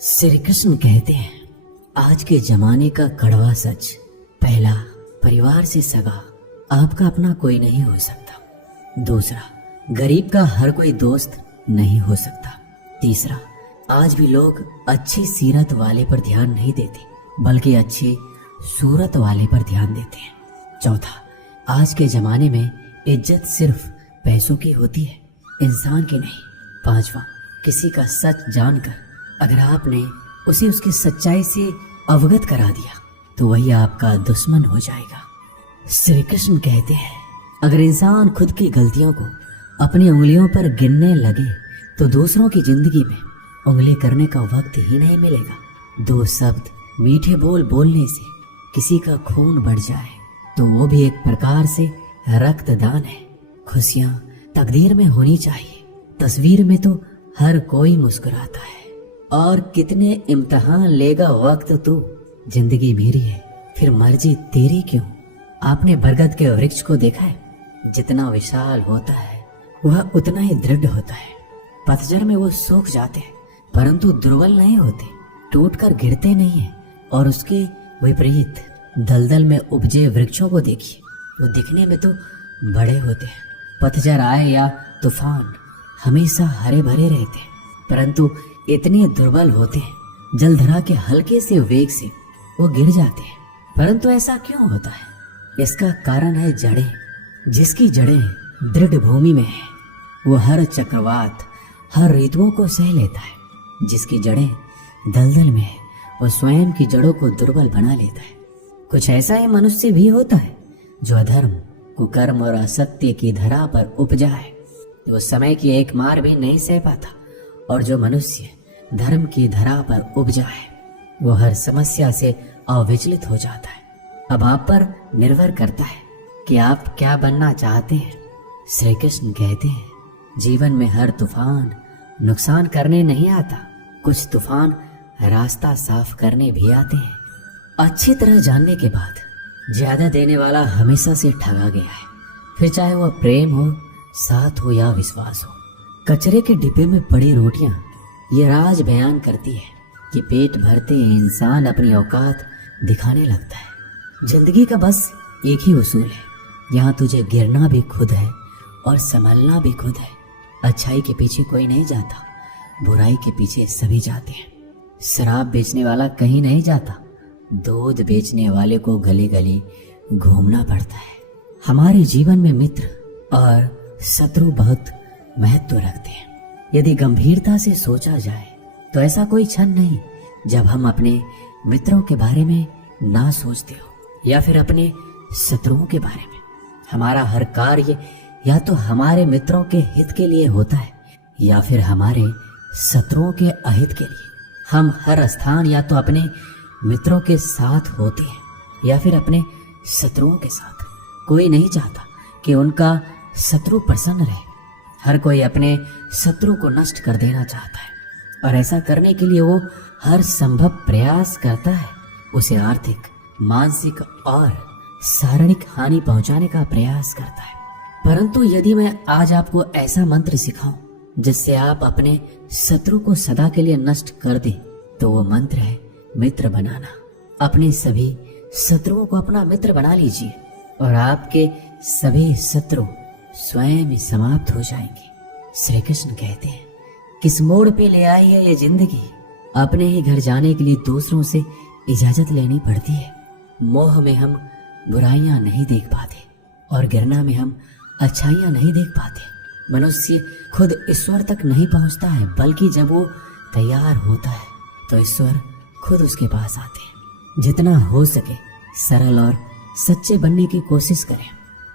श्री कृष्ण कहते हैं, आज के जमाने का कड़वा सच। पहला, परिवार से सगा आपका अपना कोई नहीं हो सकता। दूसरा, गरीब का हर कोई दोस्त नहीं हो सकता। तीसरा, आज भी लोग अच्छी सीरत वाले पर ध्यान नहीं देते, बल्कि अच्छी सूरत वाले पर ध्यान देते हैं। चौथा, आज के जमाने में इज्जत सिर्फ पैसों की होती है, इंसान की नहीं। पांचवा, किसी का सच जानकर अगर आपने उसे उसकी सच्चाई से अवगत करा दिया तो वही आपका दुश्मन हो जाएगा। श्री कृष्ण कहते हैं, अगर इंसान खुद की गलतियों को अपनी उंगलियों पर गिनने लगे तो दूसरों की जिंदगी में उंगली करने का वक्त ही नहीं मिलेगा। दो शब्द मीठे बोल बोलने से किसी का खून बढ़ जाए तो वो भी एक प्रकार से रक्तदान है। खुशियां तकदीर में होनी चाहिए, तस्वीर में तो हर कोई मुस्कुराता है। और कितने इम्तिहान लेगा वक्त तू, जिंदगी मेरी है फिर मर्जी तेरी क्यों। आपने बरगद के वृक्ष को देखा है, जितना विशाल होता है वह उतना ही दृढ़ होता है। पतझड़ में वो सूख जाते हैं परंतु दुर्बल नहीं होते, टूटकर गिरते नहीं है। और उसके विपरीत दलदल में उपजे वृक्षों को देखिए, वो दिखने में तो बड़े होते हैं। पतझड़ आए या तूफान हमेशा हरे भरे रहते हैं परंतु इतने दुर्बल होते हैं, जलधरा के हल्के से वेग से वो गिर जाते हैं। परंतु ऐसा क्यों होता है? इसका कारण है जड़ें। जिसकी जड़ें दृढ़ भूमि में है वो हर चक्रवात, हर ऋतुओं को सह लेता है। जिसकी जड़ें दलदल में है वो स्वयं की जड़ों को दुर्बल बना लेता है। कुछ ऐसा ही मनुष्य भी होता है जो अधर्म, कुकर्म और असत्य की धरा पर उपजा है, वो समय की एक मार भी नहीं सह पाता। और जो मनुष्य धर्म की धरा पर उपजा है वो हर समस्या से अविचलित हो जाता है। अब आप पर निर्भर करता है कि आप क्या बनना चाहते हैं। श्री कृष्ण कहते हैं, जीवन में हर तूफान नुकसान करने नहीं आता, कुछ तूफान रास्ता साफ करने भी आते हैं। अच्छी तरह जानने के बाद ज्यादा देने वाला हमेशा से ठगा गया है, फिर चाहे वह प्रेम हो, साथ हो या विश्वास हो। कचरे के डिब्बे में पड़ी रोटियां ये राज बयान करती है कि पेट भरते इंसान अपनी औकात दिखाने लगता है। जिंदगी का बस एक ही उसूल है, यहाँ तुझे गिरना भी खुद है और संभलना भी खुद है। अच्छाई के पीछे कोई नहीं जाता, बुराई के पीछे सभी जाते हैं। शराब बेचने वाला कहीं नहीं जाता, दूध बेचने वाले को गली गली घूमना पड़ता है। हमारे जीवन में मित्र और शत्रु बहुत महत्व रखते हैं। यदि गंभीरता से सोचा जाए तो ऐसा कोई क्षण नहीं जब हम अपने मित्रों के बारे में ना सोचते हो या फिर अपने शत्रुओं के बारे में। हमारा हर कार्य या तो हमारे मित्रों के हित के लिए होता है या फिर हमारे शत्रुओं के अहित के लिए। हम हर स्थान या तो अपने मित्रों के साथ होते हैं या फिर अपने शत्रुओं के साथ। कोई नहीं चाहता कि उनका शत्रु प्रसन्न रहे। हर कोई अपने शत्रु को नष्ट कर देना चाहता है और ऐसा करने के लिए वो हर संभव प्रयास करता है। उसे आर्थिक, मानसिक और शारीरिक हानि पहुंचाने का प्रयास करता है। परंतु यदि मैं आज आपको ऐसा मंत्र सिखाऊं जिससे आप अपने शत्रु को सदा के लिए नष्ट कर दें तो वो मंत्र है मित्र बनाना। अपने सभी शत्रुओं को अपना मित्र बना लीजिए और आपके सभी शत्रु स्वयं ही समाप्त हो जाएंगे। श्री कृष्ण कहते हैं, किस मोड़ पे ले आई है ये जिंदगी। अपने ही घर जाने के लिए दूसरों से इजाजत लेनी पड़ती है। मोह में हम बुराइयां नहीं देख पाते और गिरना में हम अच्छाइयां नहीं देख पाते। मनुष्य खुद ईश्वर तक नहीं पहुंचता है, बल्कि जब वो तैयार होता है तो ईश्वर खुद उसके पास आते हैं। जितना हो सके सरल और सच्चे बनने की कोशिश करें,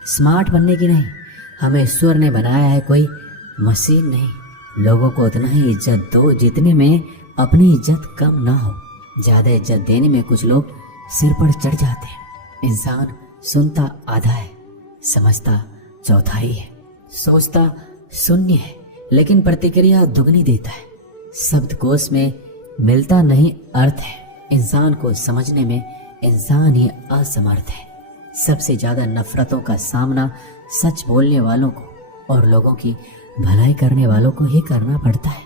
स्मार्ट बनने की नहीं। हमें ईश्वर ने बनाया है, कोई मशीन नहीं। लोगों को उतना ही इज्जत दो जितने में अपनी इज्जत कम ना हो। ज्यादा इज्जत देने में कुछ लोग सिर पर चढ़ जाते हैं। इंसान सुनता आधा है, समझता चौथाई है, सोचता शून्य है, लेकिन प्रतिक्रिया दुगनी देता है। शब्दकोश में मिलता नहीं अर्थ है। इंसान को समझने में इंसान ही असमर्थ है। सबसे ज्यादा नफरतों का सामना सच बोलने वालों को और लोगों की भलाई करने वालों को ही करना पड़ता है।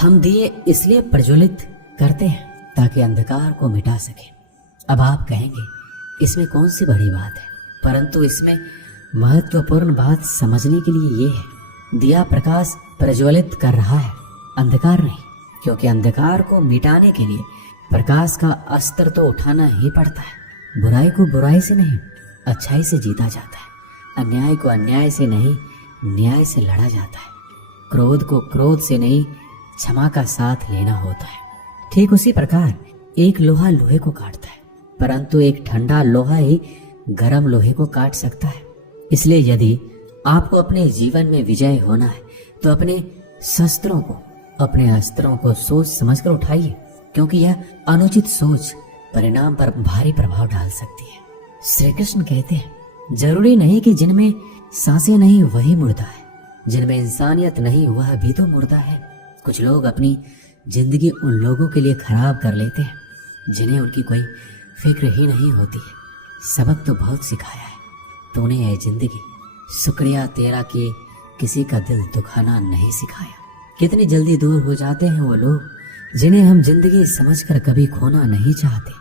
हम दिए इसलिए प्रज्वलित करते हैं ताकि अंधकार को मिटा सके। अब आप कहेंगे इसमें कौन सी बड़ी बात है, परंतु इसमें महत्वपूर्ण बात समझने के लिए ये है, दिया प्रकाश प्रज्वलित कर रहा है, अंधकार नहीं। क्योंकि अंधकार को मिटाने के लिए प्रकाश का अस्त्र तो उठाना ही पड़ता है। बुराई को बुराई से नहीं, अच्छाई से जीता जाता है। अन्याय को अन्याय से नहीं, न्याय से लड़ा जाता है। क्रोध को क्रोध से नहीं, क्षमा का साथ लेना होता है। ठीक उसी प्रकार एक लोहा लोहे को काटता है, परंतु एक ठंडा लोहा ही गर्म लोहे को काट सकता है। इसलिए यदि आपको अपने जीवन में विजय होना है तो अपने शस्त्रों को, अपने अस्त्रों को सोच समझकर उठाइए, क्योंकि यह अनुचित सोच परिणाम पर भारी प्रभाव डाल सकती है। श्री कृष्ण कहते हैं जरूरी नहीं कि जिनमें सांसें नहीं वही मुर्दा है, जिनमें इंसानियत नहीं वह भी तो मुर्दा है। कुछ लोग अपनी जिंदगी उन लोगों के लिए खराब कर लेते हैं जिन्हें उनकी कोई फिक्र ही नहीं होती है। सबक तो बहुत सिखाया है तूने ये जिंदगी, शुक्रिया तेरा कि किसी का दिल दुखाना नहीं सिखाया। कितनी जल्दी दूर हो जाते हैं वो लोग जिन्हें हम जिंदगी समझकर कभी खोना नहीं चाहते।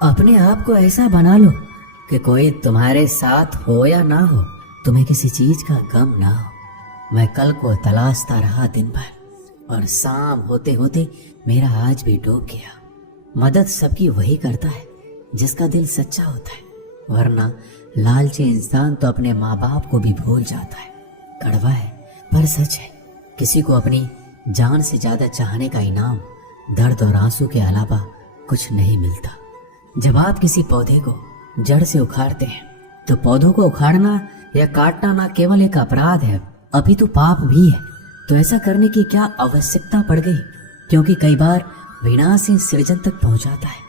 अपने आप को ऐसा बना लो कि कोई तुम्हारे साथ हो या ना हो, तुम्हें किसी चीज का गम ना हो। मैं कल को तलाशता रहा दिन भर और शाम होते होते मेरा आज भी डूब गया। मदद सबकी वही करता है जिसका दिल सच्चा होता है, वरना लालची इंसान तो अपने माँ बाप को भी भूल जाता है। कड़वा है पर सच है, किसी को अपनी जान से ज्यादा चाहने का इनाम दर्द और आंसू के अलावा कुछ नहीं मिलता। जब आप किसी पौधे को जड़ से उखाड़ते हैं तो पौधों को उखाड़ना या काटना ना केवल एक अपराध है अपितु पाप भी है। तो ऐसा करने की क्या आवश्यकता पड़ गई, क्योंकि कई बार विनाश ही सृजन तक पहुंचाता है।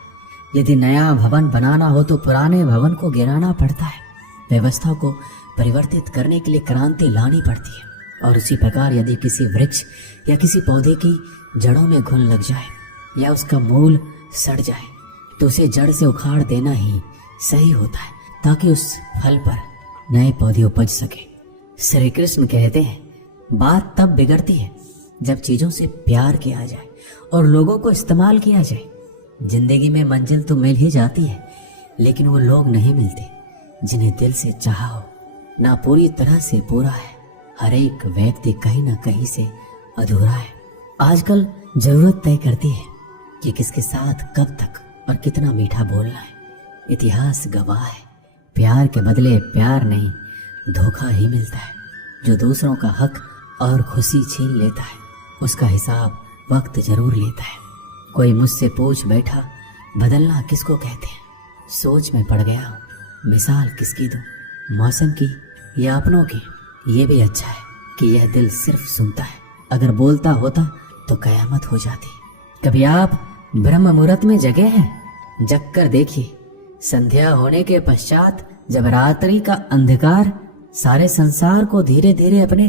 यदि नया भवन बनाना हो तो पुराने भवन को गिराना पड़ता है। व्यवस्था को परिवर्तित करने के लिए क्रांति लानी पड़ती है। और उसी प्रकार यदि किसी वृक्ष या किसी पौधे की जड़ों में घुन लग जाए या उसका मूल सड़ जाए तो उसे जड़ से उखाड़ देना ही सही होता है, ताकि उस फल पर नए पौधे उपज सके। श्री कृष्ण कहते हैं बात तब बिगड़ती है जब चीजों से प्यार किया जाए और लोगों को इस्तेमाल किया जाए। जिंदगी में मंजिल तो मिल ही जाती है, लेकिन वो लोग नहीं मिलते जिन्हें दिल से चाहा हो। ना पूरी तरह से पूरा है, हर एक व्यक्ति कहीं ना कहीं से अधूरा है। आजकल जरूरत तय करती है कि किसके साथ कब तक और कितना मीठा बोलना है। इतिहास गवाह है, प्यार के बदले प्यार नहीं धोखा ही मिलता है। जो दूसरों का हक और खुशी छीन लेता है उसका हिसाब वक्त जरूर लेता है। कोई मुझसे पूछ बैठा बदलना किसको कहते हैं, सोच में पड़ गया हूँ मिसाल किसकी दूं, मौसम की या अपनों की। ये भी अच्छा है कि यह दिल सिर्फ सुनता है, अगर बोलता होता तो कयामत हो जाती। कभी आप ब्रह्म मुहूर्त में जगे हैं? जग कर देखिए, संध्या होने के पश्चात जब रात्रि का अंधकार सारे संसार को धीरे धीरे अपने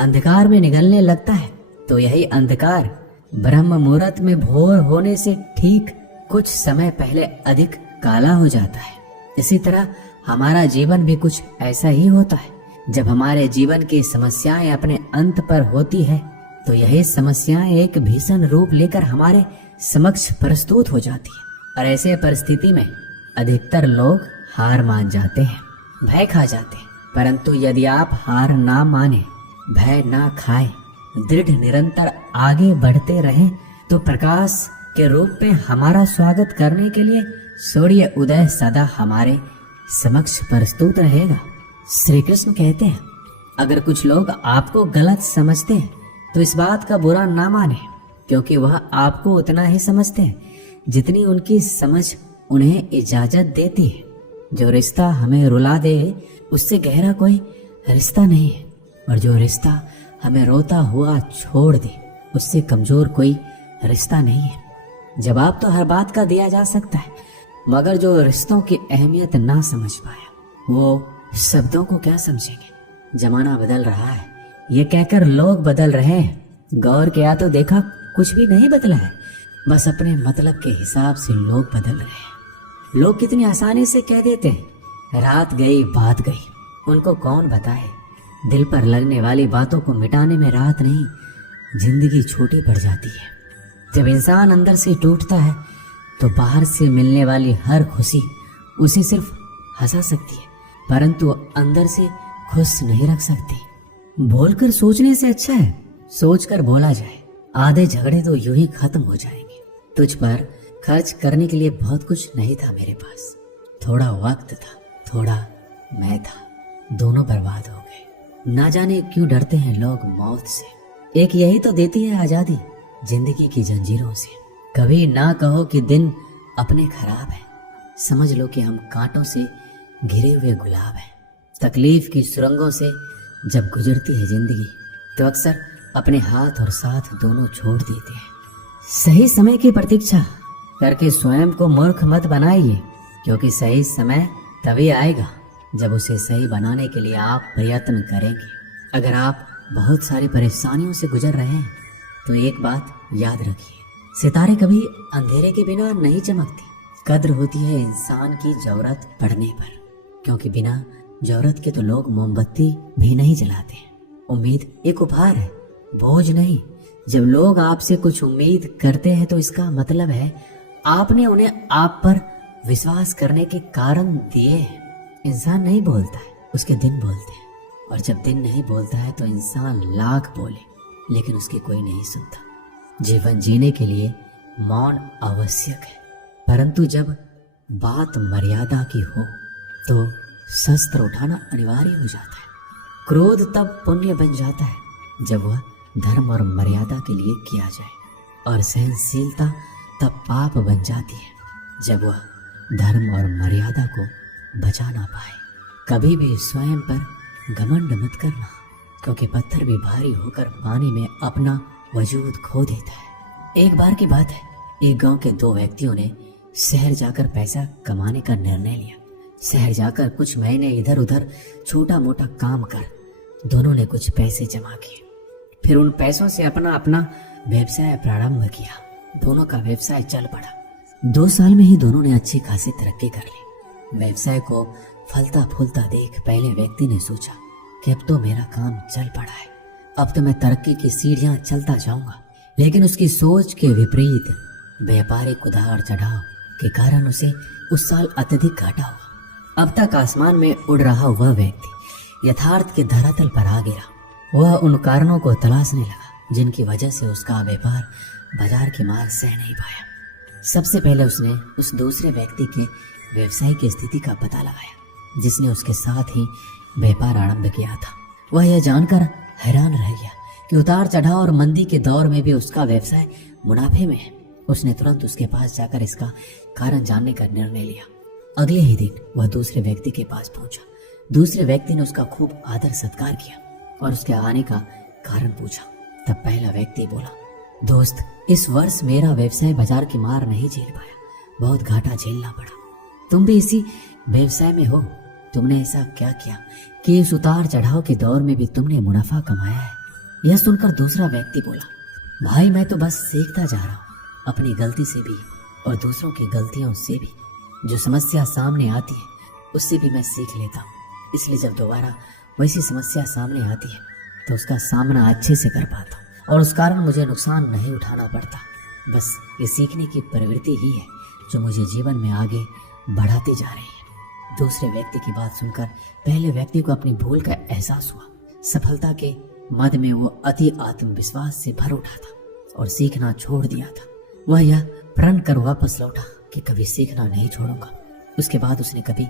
अंधकार में निगलने लगता है तो यही अंधकार ब्रह्म मुहूर्त में भोर होने से ठीक कुछ समय पहले अधिक काला हो जाता है। इसी तरह हमारा जीवन भी कुछ ऐसा ही होता है। जब हमारे जीवन की समस्याएं अपने अंत पर होती है तो यही समस्याएं एक भीषण रूप लेकर हमारे समक्ष प्रस्तुत हो जाती है। और ऐसे परिस्थिति में अधिकतर लोग हार मान जाते हैं, भय खा जाते हैं। परंतु यदि आप हार ना माने, भय ना खाए, दृढ़ निरंतर आगे बढ़ते रहें तो प्रकाश के रूप में हमारा स्वागत करने के लिए सूर्य उदय सदा हमारे समक्ष प्रस्तुत रहेगा। श्री कृष्ण कहते हैं अगर कुछ लोग आपको गलत समझते हैं तो इस बात का बुरा ना माने, क्योंकि वह आपको उतना ही समझते हैं जितनी उनकी समझ उन्हें इजाजत देती है। जो रिश्ता हमें रुला दे उससे गहरा कोई रिश्ता नहीं है, और जो रिश्ता हमें रोता हुआ छोड़ दे उससे कमजोर कोई रिश्ता नहीं है। जवाब तो हर बात का दिया जा सकता है, मगर जो रिश्तों की अहमियत ना समझ पाया वो शब्दों को क्या समझेंगे। जमाना बदल रहा है ये कहकर लोग बदल रहे हैं, गौर किया तो देखा कुछ भी नहीं बदला है, बस अपने मतलब के हिसाब से लोग बदल रहे हैं। लोग कितनी आसानी से कह देते हैं रात गई बात गई। उनको कौन बताए दिल पर लगने वाली बातों को मिटाने में रात नहीं जिंदगी छोटी पड़ जाती है। जब इंसान अंदर से टूटता है तो बाहर से मिलने वाली हर खुशी उसे सिर्फ हंसा सकती है, परंतु अंदर से खुश नहीं रख सकती। बोलकर सोचने से अच्छा है सोचकर बोला जाए। आधे झगड़े तो यूं ही खत्म हो जाएंगे। तुझ पर खर्च करने के लिए बहुत कुछ नहीं था मेरे पास, थोड़ा वक्त था, थोड़ा मैं था, दोनों बर्बाद हो गए। ना जाने क्यों डरते हैं लोग मौत से, एक यही तो देती है आजादी जिंदगी की जंजीरों से। कभी ना कहो कि दिन अपने खराब है, समझ लो कि हम कांटों से घिरे हुए गुलाब हैं। तकलीफ की सुरंगों से जब गुजरती है जिंदगी तो अक्सर अपने हाथ और साथ दोनों छोड़ देते हैं। सही समय की प्रतीक्षा करके स्वयं को मूर्ख मत बनाइए, क्योंकि सही समय तभी आएगा जब उसे सही बनाने के लिए आप प्रयत्न करेंगे। अगर आप बहुत सारी परेशानियों से गुजर रहे हैं तो एक बात याद रखिए, सितारे कभी अंधेरे के बिना नहीं चमकती। कद्र होती है इंसान की जरूरत पड़ने पर, क्योंकि बिना जरूरत के तो लोग मोमबत्ती भी नहीं जलाते। उम्मीद एक उपहार है, बोझ नहीं। जब लोग आपसे कुछ उम्मीद करते हैं तो इसका मतलब है आपने उन्हें आप पर विश्वास करने के कारण दिए हैं। इंसान नहीं बोलता है, उसके दिन बोलते हैं, और जब दिन नहीं बोलता है तो इंसान लाख बोले लेकिन उसकी कोई नहीं सुनता। जीवन जीने के लिए मौन आवश्यक है, परंतु जब बात मर्यादा की हो तो शस्त्र उठाना अनिवार्य हो जाता है। क्रोध तब पुण्य बन जाता है जब वह धर्म और मर्यादा के लिए किया जाए, और सहनशीलता तब पाप बन जाती है जब वह धर्म और मर्यादा को बचा ना पाए। कभी भी स्वयं पर घमंड मत करना, क्योंकि पत्थर भी भारी होकर पानी में अपना वजूद खो देता है। एक बार की बात है, एक गांव के दो व्यक्तियों ने शहर जाकर पैसा कमाने का निर्णय लिया। शहर जाकर कुछ महीने इधर उधर छोटा मोटा काम कर दोनों ने कुछ पैसे जमा किए। फिर उन पैसों से अपना अपना व्यवसाय प्रारंभ किया। दोनों का व्यवसाय चल पड़ा। 2 साल में ही दोनों ने अच्छी खासी तरक्की कर ली। व्यवसाय को फलता फूलता देख पहले व्यक्ति ने सोचा कि अब तो मेरा काम चल पड़ा है, अब तो मैं तरक्की की सीढ़ियां चलता जाऊंगा। लेकिन उसकी सोच के विपरीत व्यापारिक उतार चढ़ाव के कारण उसे उस साल अत्यधिक घाटा हुआ। अब तक आसमान में उड़ रहा वह व्यक्ति यथार्थ के धरातल पर आ गिरा। वह उन कारणों को तलाशने लगा जिनकी वजह से उसका व्यापार बाजार की मार सह नहीं पाया। सबसे पहले उसने उस दूसरे व्यक्ति के व्यवसाय की स्थिति का पता लगाया जिसने उसके साथ ही व्यापार आरंभ किया था। वह यह जानकर हैरान रह गया कि उतार चढ़ाव और मंदी के दौर में भी उसका व्यवसाय मुनाफे में है। उसने तुरंत उसके पास जाकर इसका कारण जानने का निर्णय लिया। अगले ही दिन वह दूसरे व्यक्ति के पास पहुंचा। दूसरे व्यक्ति ने उसका खूब आदर सत्कार किया और उसके आने का कारण पूछा। तब पहला व्यक्ति बोला, दोस्त, इस वर्ष मेरा व्यवसाय बाजार की मार नहीं झेल पाया, बहुत घाटा झेलना पड़ा। तुम भी इसी व्यवसाय में हो, तुमने ऐसा क्या किया कि इस उतार चढ़ाव के दौर में भी तुमने मुनाफा कमाया है? यह सुनकर दूसरा व्यक्ति बोला, भाई मैं तो बस सीखता जा रहा हूँ, अपनी गलती से भी और दूसरों की गलतियों से भी। जो समस्या सामने आती है उससे भी मैं सीख लेता हूँ, इसलिए जब दोबारा वैसी समस्या सामने आती है तो उसका सामना अच्छे से कर पाता हूँ और उस कारण मुझे नुकसान नहीं उठाना पड़ता। बस ये सीखने की प्रवृत्ति ही है जो मुझे जीवन में आगे बढ़ाती जा रही है। दूसरे व्यक्ति की बात सुनकर पहले व्यक्ति को अपनी भूल का एहसास हुआ। सफलता के मद में वो अति आत्मविश्वास से भर उठा था और सीखना छोड़ दिया था। वह यह प्रण कर वापस लौटा कि कभी सीखना नहीं छोड़ूंगा। उसके बाद उसने कभी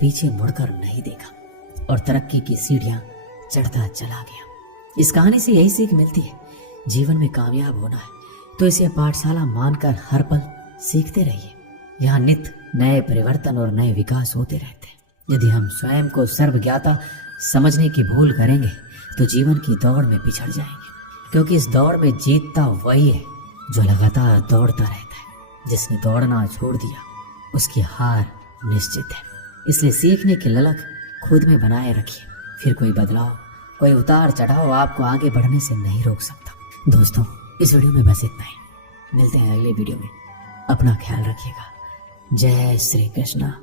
पीछे मुड़कर नहीं देखा और तरक्की की सीढ़ियां चढ़ता चला गया। इस कहानी से यही सीख मिलती है, जीवन में कामयाब होना है तो इसे पाठशाला मानकर हर पल सीखते रहिए। यहाँ नित्य नए परिवर्तन और नए विकास होते रहते हैं। यदि हम स्वयं को सर्वज्ञाता समझने की भूल करेंगे तो जीवन की दौड़ में पिछड़ जाएंगे, क्योंकि इस दौड़ में जीतता वही है जो लगातार दौड़ता रहता है। जिसने दौड़ना छोड़ दिया उसकी हार निश्चित है। इसलिए सीखने की ललक खुद में बनाए रखिए, फिर कोई बदलाव, कोई उतार चढ़ाव आपको आगे बढ़ने से नहीं रोक सकता। दोस्तों, इस वीडियो में बस इतना ही। मिलते हैं अगले वीडियो में। अपना ख्याल रखिएगा। जय श्री कृष्णा।